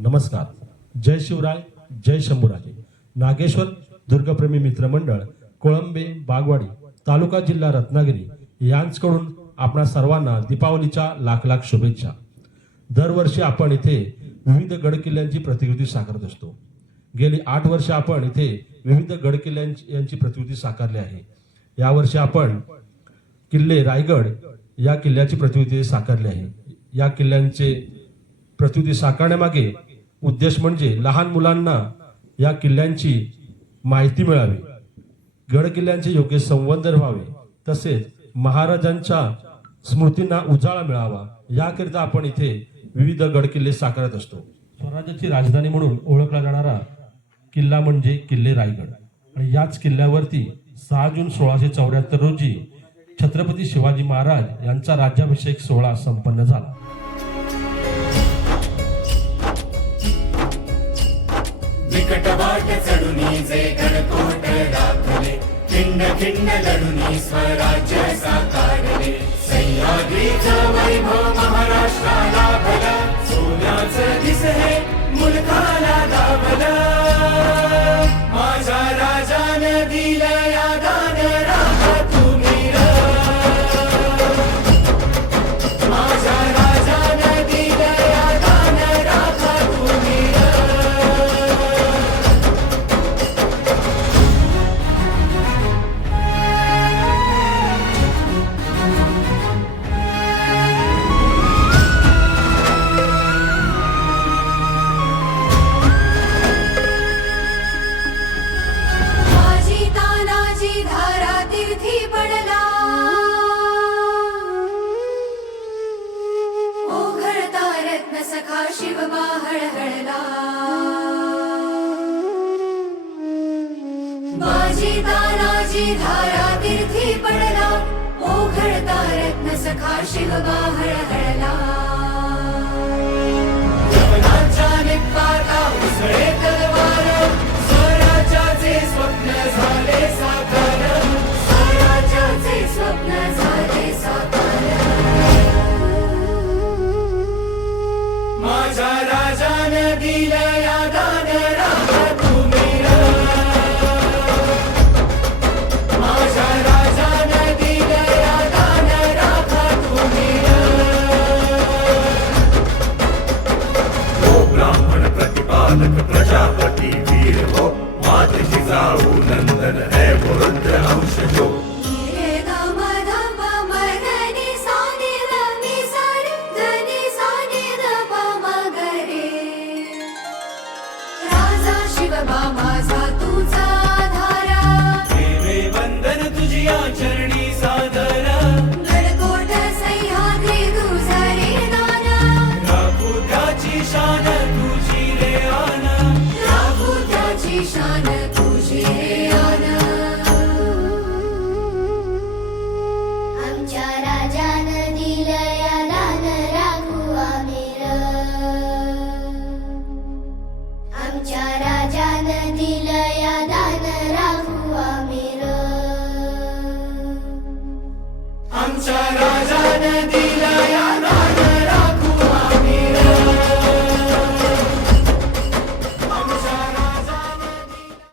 नमस्कार. जय शिवराय जय शंभूराजे. नागेश्वर दुर्गप्रेमी मित्रमंडळ कोळंबे बागवाडी तालुका जिल्हा रत्नागिरी यांचकडून आपणा सर्वांना दीपावलीच्या लाख लाख शुभेच्छा. दरवर्षी आपण इथे विविध गडकिल्ल्यांची प्रतिकृती साकारत असतो. गेली आठ वर्ष आपण इथे विविध गडकिल्ल्यांची यांची प्रतिकृती साकारली आहे. यावर्षी आपण किल्ले रायगड या किल्ल्याची प्रतिकृती साकारली आहे. या किल्ल्यांचे प्रस्तुती साकारण्यामागे उद्देश म्हणजे लहान मुलांना या किल्ल्यांची माहिती मिळावी. गड किल्ल्यांचे योग्य संवर्धन व्हावे. तसेच महाराजांच्या स्मृतींना उजाळा मिळावा. याकरिता आपण इथे विविध गड किल्ले साकारत असतो. स्वराज्याची राजधानी म्हणून ओळखला जाणारा किल्ला म्हणजे किल्ले रायगड. आणि याच किल्ल्यावरती सहा जून सोळाशे चौऱ्याहत्तर रोजी छत्रपती शिवाजी महाराज यांचा राज्याभिषेक सोहळा संपन्न झाला. विकट वाट चढुनी जे गणकोट दाखले खिंड खिंड लढुनी स्वराज्य साकारले. सह्याद्रीचा वैभव महाराष्ट्राला भला. सोन्याचं दिस हे मुलकाला माझी तानाजी धारा तीर्थी पडला. ओघळता रत्न सखा शिव हळहळला उसळे तलवार. स्वराज्याचे स्वप्न झाले साकार. स्वराज्याचे स्वप्न झाले साकार. माझ्या राजान दिलं या दान राजा I'm Studio र. आमच्या राजानं दिला या